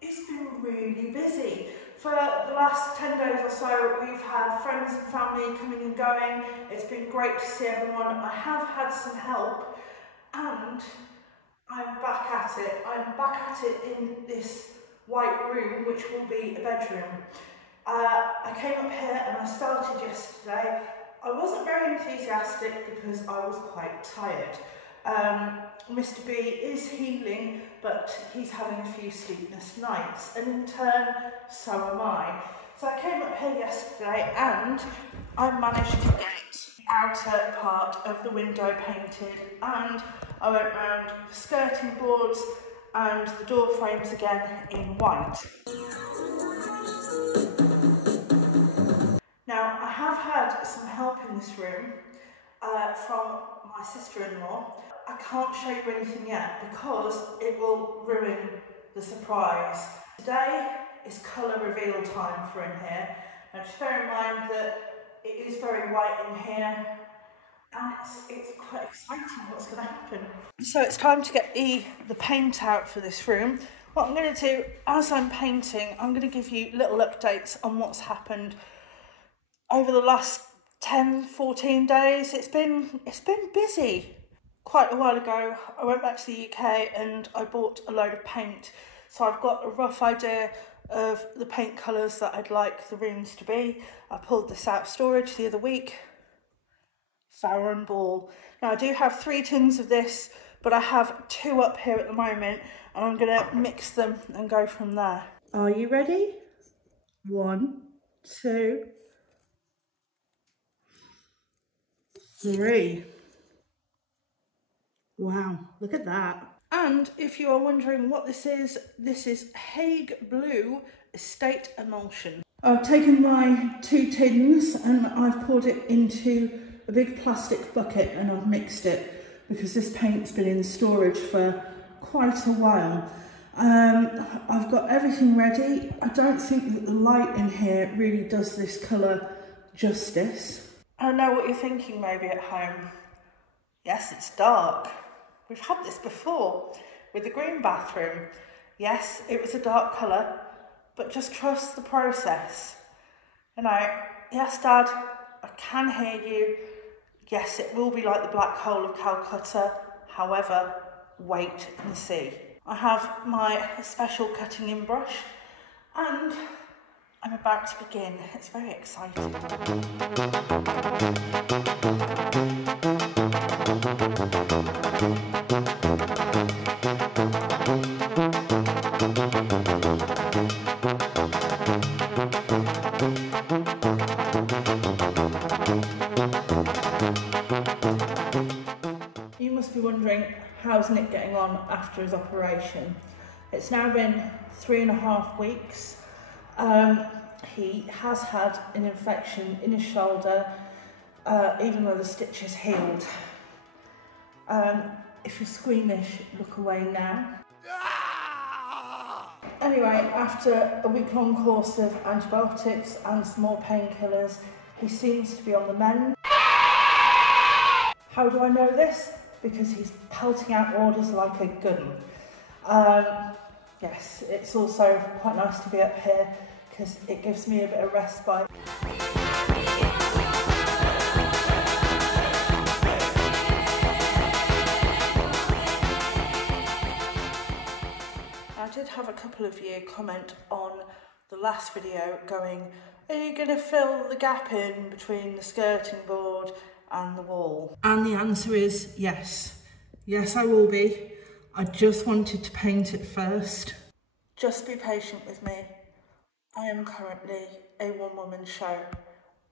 It's been really busy. For the last 10 days or so, we've had friends and family coming and going. It's been great to see everyone. I have had some help, and I'm back at it. I'm back at it in this white room, which will be a bedroom. I came up here and I started yesterday. I wasn't very enthusiastic because I was quite tired. Mr. B is healing, but he's having a few sleepless nights, and in turn, so am I. So I came up here yesterday and I managed to get the outer part of the window painted, and I went round the skirting boards and the door frames again in white. Now, I have had some help in this room from my sister-in-law. I can't show you anything yet because it will ruin the surprise. Today is colour reveal time for in here. Now just bear in mind that it is very white in here, and it's quite exciting what's going to happen. So it's time to get the paint out for this room. What I'm going to do as I'm painting, I'm going to give you little updates on what's happened over the last 10-14 days. It's been busy. Quite a while ago, I went back to the UK and I bought a load of paint. So I've got a rough idea of the paint colours that I'd like the rooms to be. I pulled this out of storage the other week. Farrow Ball. Now I do have 3 tins of this, but I have 2 up here at the moment, and I'm going to mix them and go from there. Are you ready? 1, 2, 3. Wow, look at that. And if you are wondering what this is Hague Blue Estate Emulsion. I've taken my 2 tins and I've poured it into a big plastic bucket and I've mixed it because this paint's been in storage for quite a while. I've got everything ready. I don't think that the light in here really does this colour justice. I know what you're thinking maybe at home. Yes, it's dark. We've had this before with the green bathroom. Yes, it was a dark colour, but just trust the process. You know, yes, Dad, I can hear you. Yes, it will be like the black hole of Calcutta. However, wait and see. I have my special cutting in brush and I'm about to begin. It's very exciting. You must be wondering, how's Nick getting on after his operation? It's now been 3.5 weeks. He has had an infection in his shoulder, even though the stitch is healed. If you're squeamish, look away now. Anyway, after a week-long course of antibiotics and some more painkillers, he seems to be on the mend. How do I know this? Because he's pelting out orders like a gun. Yes, it's also quite nice to be up here because it gives me a bit of respite. I did have a couple of you comment on the last video going, are you going to fill the gap in between the skirting board and the wall? And the answer is yes. Yes, I will be. I just wanted to paint it first. Just be patient with me. I am currently a one-woman show.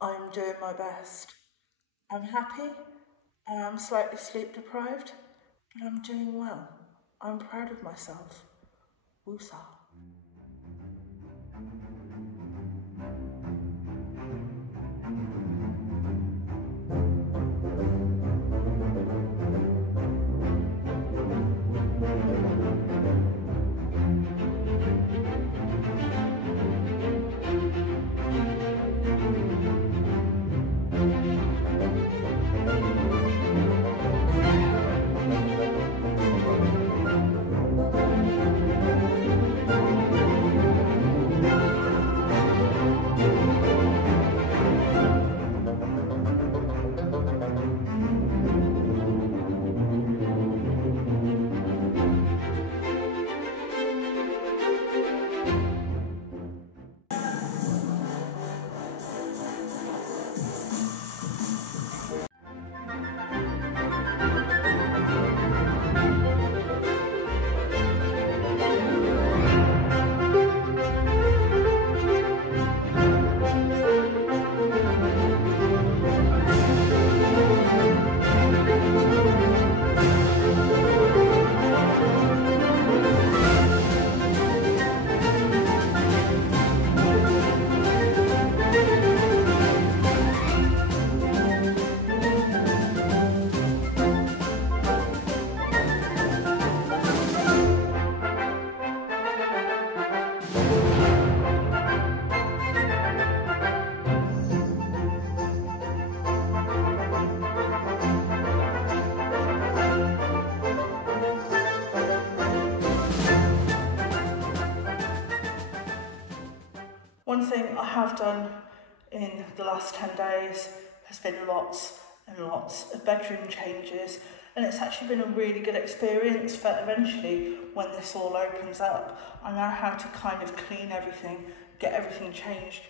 I am doing my best. I'm happy. I am slightly sleep deprived, but I'm doing well. I'm proud of myself. Woosah. One thing I have done in the last 10 days has been lots and lots of bedroom changes, and it's actually been a really good experience for eventually, when this all opens up, I know how to kind of clean everything, get everything changed.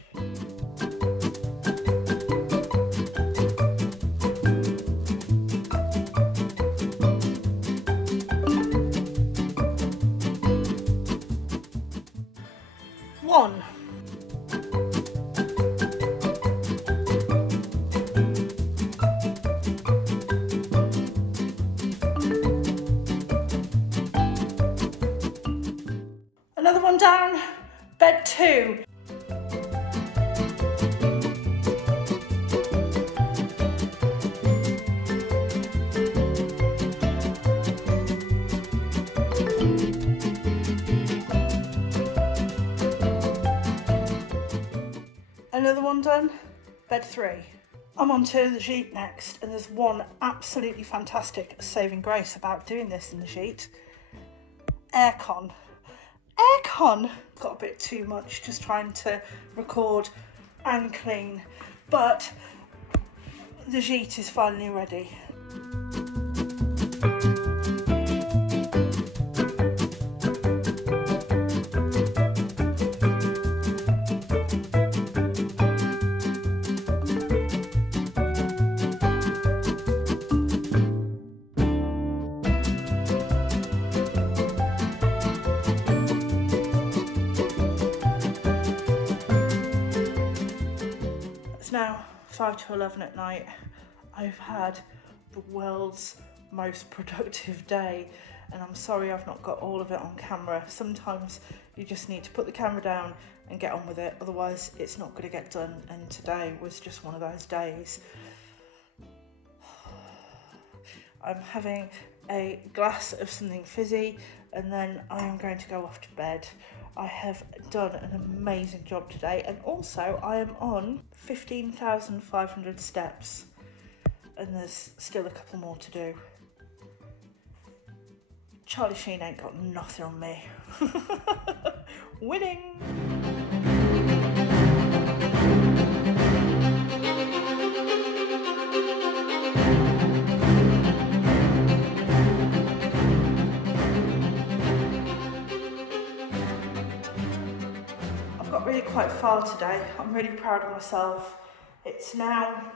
One. Another one down, bed 2. Another one done, bed 3. I'm on to the sheet next, and there's one absolutely fantastic saving grace about doing this in the sheet. Aircon. Aircon! Got a bit too much just trying to record and clean, but the sheet is finally ready. It's now 5 to 11 at night. I've had the world's most productive day, and I'm sorry I've not got all of it on camera. Sometimes you just need to put the camera down and get on with it, otherwise it's not going to get done, and today was just one of those days. I'm having a glass of something fizzy, and then I am going to go off to bed. I have done an amazing job today, and also I am on 15,500 steps, and there's still a couple more to do. Charlie Sheen ain't got nothing on me. Winning! Really quite far today. I'm really proud of myself. It's now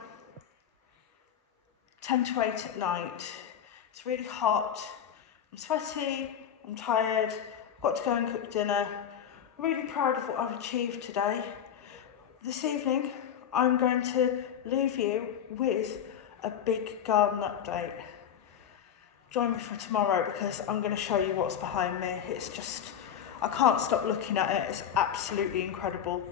10 to 8 at night. It's really hot. I'm sweaty, I'm tired, I've got to go and cook dinner. I'm really proud of what I've achieved today. This evening, I'm going to leave you with a big garden update. Join me for tomorrow, because I'm going to show you what's behind me. It's just, I can't stop looking at it. It's absolutely incredible.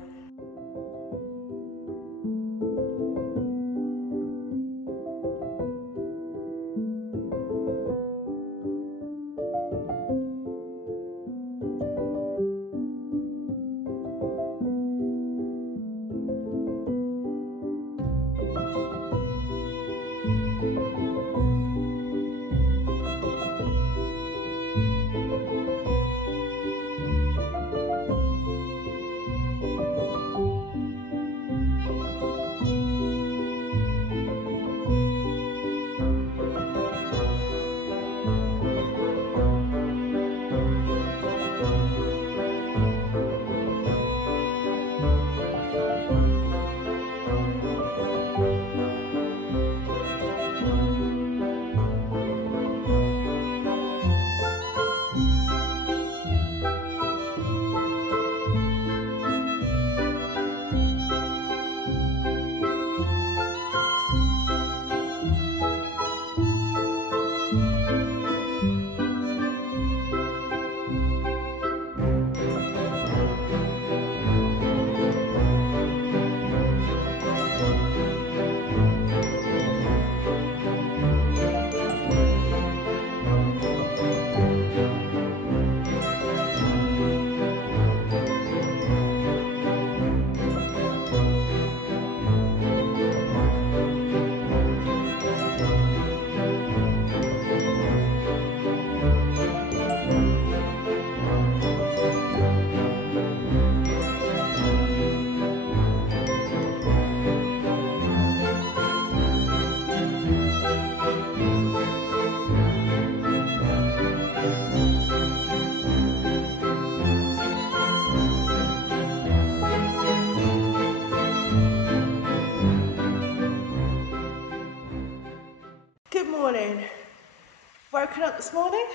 woken up this morning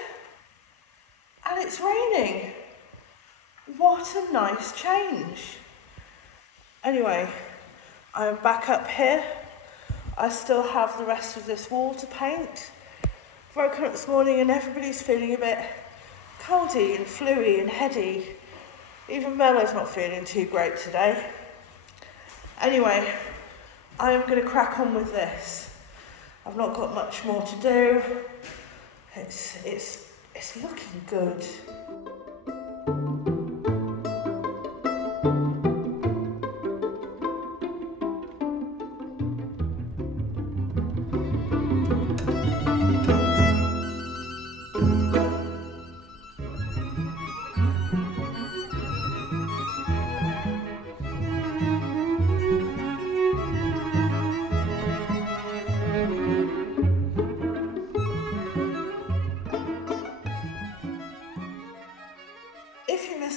and it's raining. What a nice change. Anyway, I'm back up here. I still have the rest of this wall to paint. Woken up this morning and everybody's feeling a bit coldy and fluey and heady. Even Bella's not feeling too great today. Anyway, I am going to crack on with this. I've not got much more to do. It's looking good.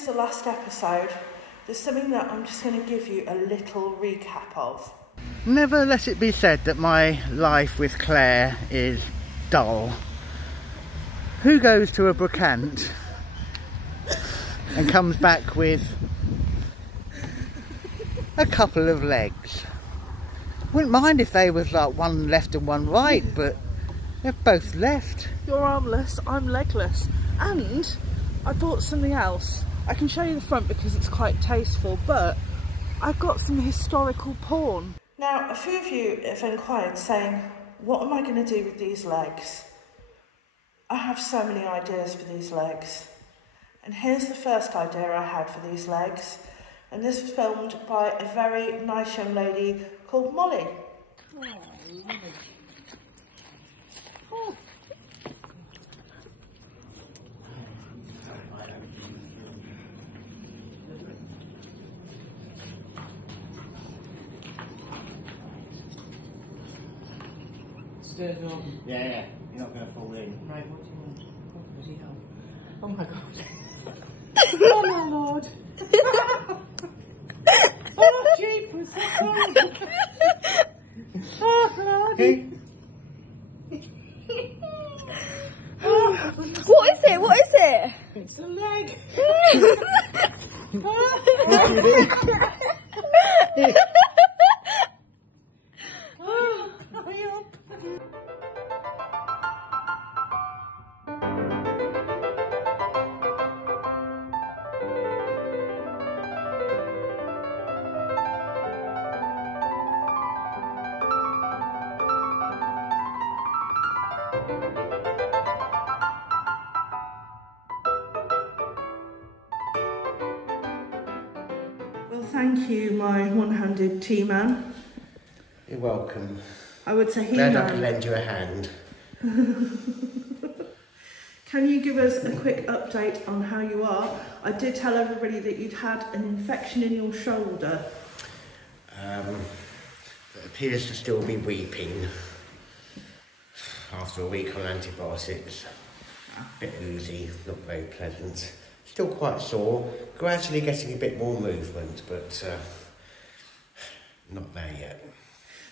The last episode, there's something that I'm just going to give you a little recap of. Never let it be said that my life with Claire is dull. Who goes to a brocante and comes back with a couple of legs? Wouldn't mind if they was like one left and one right, but they're both left. You're armless, I'm legless, and I bought something else. I can show you the front because it's quite tasteful, but I've got some historical porn. Now, a few of you have inquired saying, what am I going to do with these legs? I have so many ideas for these legs. And here's the first idea I had for these legs. And this was filmed by a very nice young lady called Molly. Oh, lovely. Oh. Yeah, you're not going to fall in. Right, what do you want? Oh, bloody hell. Oh my god. Oh my lord. Oh, jeepers. Oh, lordy. Oh. What is it? What is it? It's a leg. Well, thank you, my one-handed tea man. You're welcome. I would say Glad I can lend you a hand. Can you give us a quick update on how you are? I did tell everybody that you'd had an infection in your shoulder. It appears to still be weeping after a week on antibiotics. A bit oozy, not very pleasant. Still quite sore, gradually getting a bit more movement, but not there yet.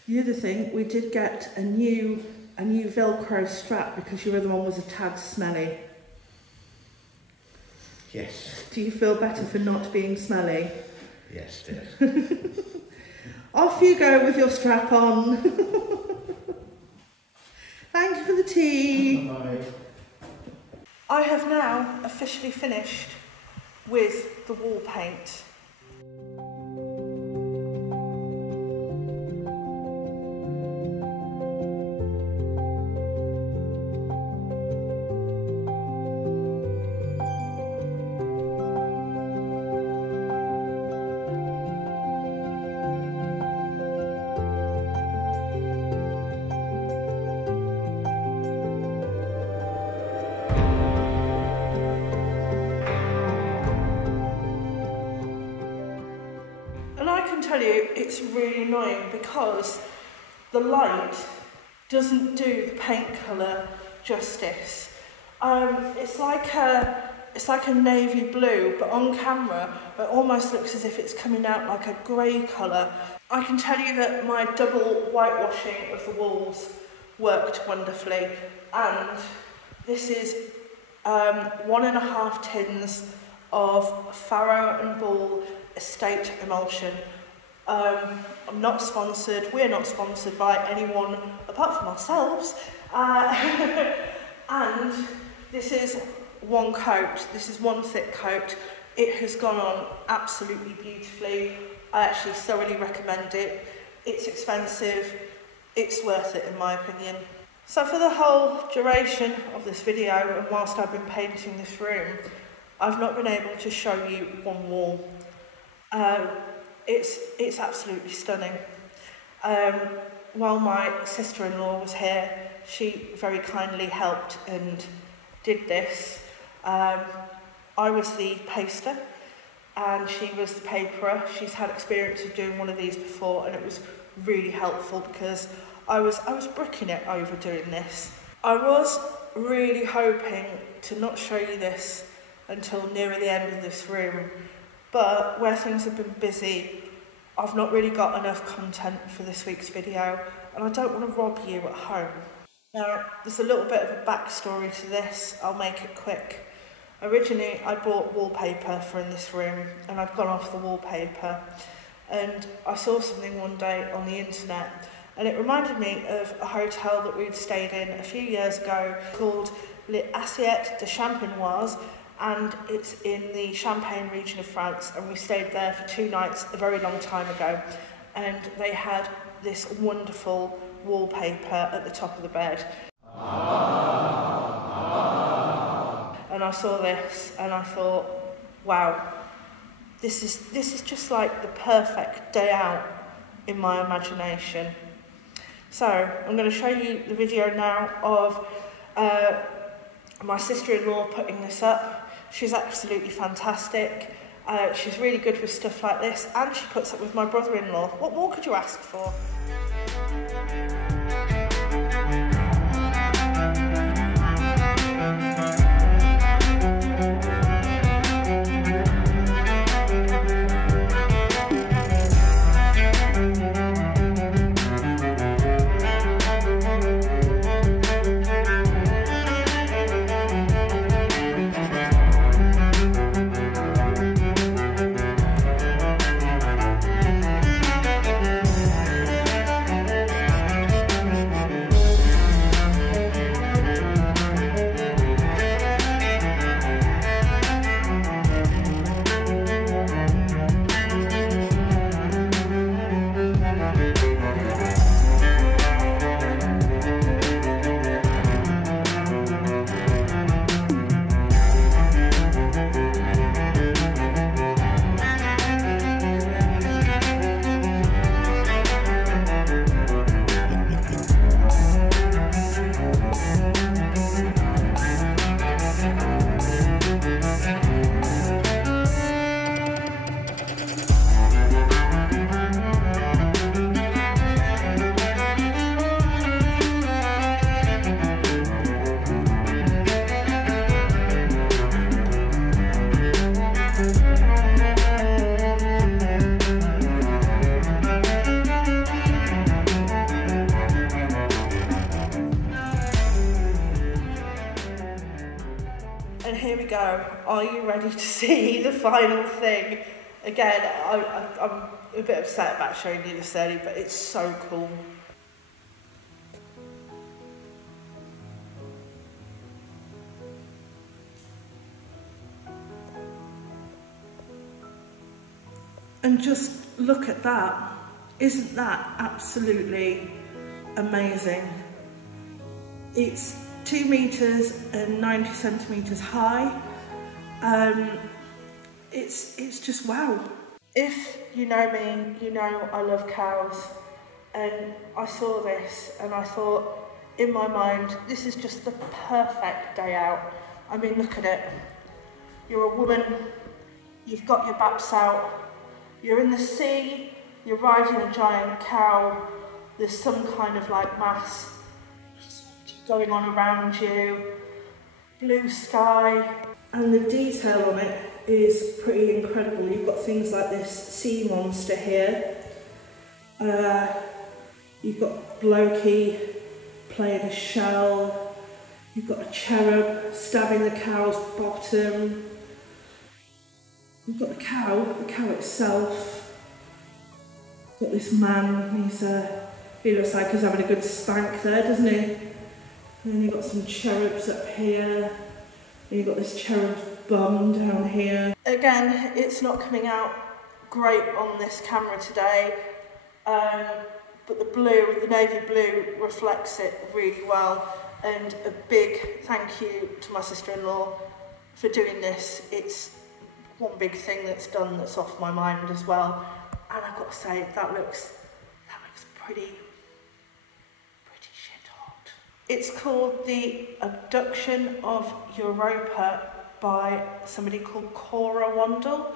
The other thing, we did get a new Velcro strap because your other one was a tad smelly. Yes. Do you feel better for not being smelly? Yes, dear. Off you go with your strap on. Thank you for the tea. Bye. I have now officially finished with the wall paint. Tell you, it's really annoying because the light doesn't do the paint colour justice. It's like a navy blue, but on camera it almost looks as if it's coming out like a grey colour. I can tell you that my double whitewashing of the walls worked wonderfully, and This is 1.5 tins of Farrow Ball estate emulsion. I'm not sponsored, we're not sponsored by anyone apart from ourselves. And this is one coat, this is one thick coat. It has gone on absolutely beautifully. I actually thoroughly recommend it. It's expensive, it's worth it in my opinion. So for the whole duration of this video, and whilst I've been painting this room, I've not been able to show you one wall. It's absolutely stunning. While my sister-in-law was here, she very kindly helped and did this. I was the paster and she was the paperer. She's had experience of doing one of these before, and it was really helpful because I was bricking it over doing this. I was really hoping to not show you this until nearer the end of this room, but where things have been busy, I've not really got enough content for this week's video, and I don't want to rob you at home. Now, there's a little bit of a backstory to this. I'll make it quick. Originally, I bought wallpaper for in this room, and I'd gone off the wallpaper, and I saw something one day on the internet, and it reminded me of a hotel that we'd stayed in a few years ago called Les Assiettes de Champenoise, and it's in the Champagne region of France, and we stayed there for 2 nights a very long time ago, and they had this wonderful wallpaper at the top of the bed. And I saw this and I thought, wow, this is just like the perfect day out in my imagination. So I'm going to show you the video now of my sister-in-law putting this up. She's absolutely fantastic. She's really good with stuff like this, and she puts up with my brother-in-law. What more could you ask for? And here we go. Are you ready to see the final thing? Again, I'm a bit upset about showing you this early, but it's so cool. And just look at that. Isn't that absolutely amazing? It's 2 meters and 90 centimeters high. It's just wow. If you know me, you know I love cows, and I saw this and I thought in my mind, this is just the perfect day out. I mean, look at it. You're a woman, you've got your baps out, you're in the sea, you're riding a giant cow, there's some kind of like mass going on around you, blue sky, and the detail on it is pretty incredible. You've got things like this sea monster here, you've got Blokey playing a shell, You've got a cherub stabbing the cow's bottom. You've got the cow itself. Got this man, he looks like he's having a good spank there, doesn't he? And then you've got some cherubs up here. And you've got this cherub's bum down here. Again, it's not coming out great on this camera today, but the navy blue reflects it really well. And a big thank you to my sister-in-law for doing this. It's one big thing that's done that's off my mind as well. And I've got to say, that looks pretty shit hot. It's called The Abduction of Europa by somebody called Cora Wandle,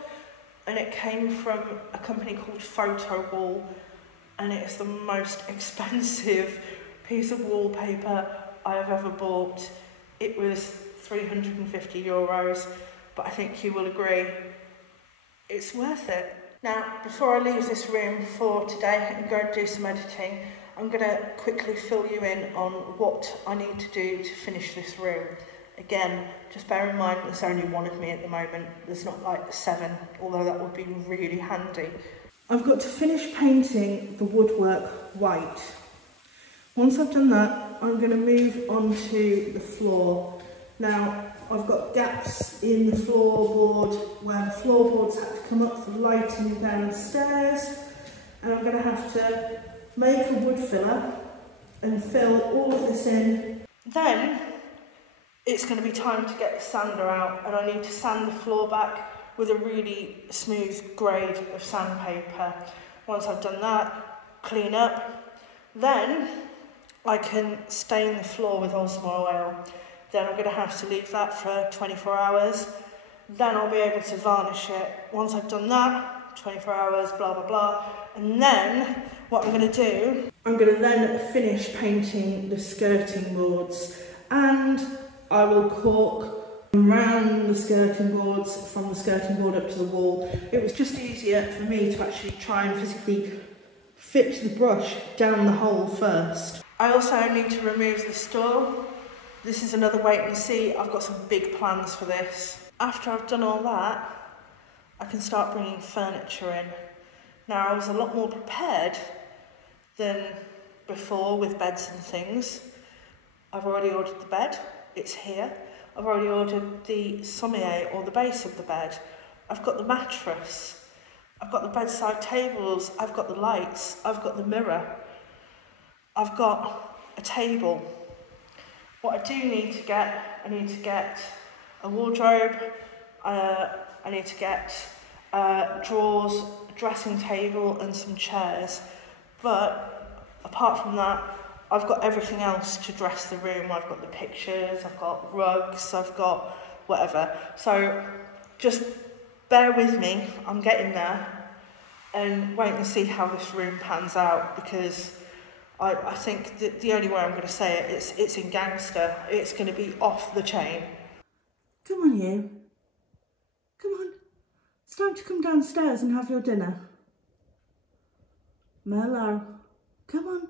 and it came from a company called Farrow Ball, and it is the most expensive piece of wallpaper I have ever bought. It was 350 euros, but I think you will agree it's worth it. Now, before I leave this room for today and go and do some editing, I'm going to quickly fill you in on what I need to do to finish this room. Again, just bear in mind there's only one of me at the moment. There's not like 7, although that would be really handy. I've got to finish painting the woodwork white. Once I've done that, I'm going to move on to the floor. Now, I've got gaps in the floorboard where the floorboards had to come up for lighting downstairs, and I'm going to have to make a wood filler and fill all of this in. Then it's going to be time to get the sander out, and I need to sand the floor back with a really smooth grade of sandpaper. Once I've done that, clean up, then I can stain the floor with Osmo oil. Then I'm going to have to leave that for 24 hours. Then I'll be able to varnish it. Once I've done that, 24 hours, blah, blah, blah. And then what I'm going to do, I'm going to then finish painting the skirting boards. And I will caulk around the skirting boards, from the skirting board up to the wall. It was just easier for me to actually try and physically fit the brush down the hole first. I also need to remove the stool. This is another wait and see. I've got some big plans for this. After I've done all that, I can start bringing furniture in. Now, I was a lot more prepared than before with beds and things. I've already ordered the bed. It's here. I've already ordered the sommier, or the base of the bed. I've got the mattress. I've got the bedside tables. I've got the lights. I've got the mirror. I've got a table. What I do need to get, I need to get a wardrobe, I need to get drawers, a dressing table and some chairs. But apart from that, I've got everything else to dress the room. I've got the pictures, I've got rugs, I've got whatever. So just bear with me, I'm getting there, and wait and see how this room pans out, because I think that the only way I'm going to say it, it's in gangster. It's going to be off the chain. Come on, you. Come on. It's time to come downstairs and have your dinner. Merlot. Come on.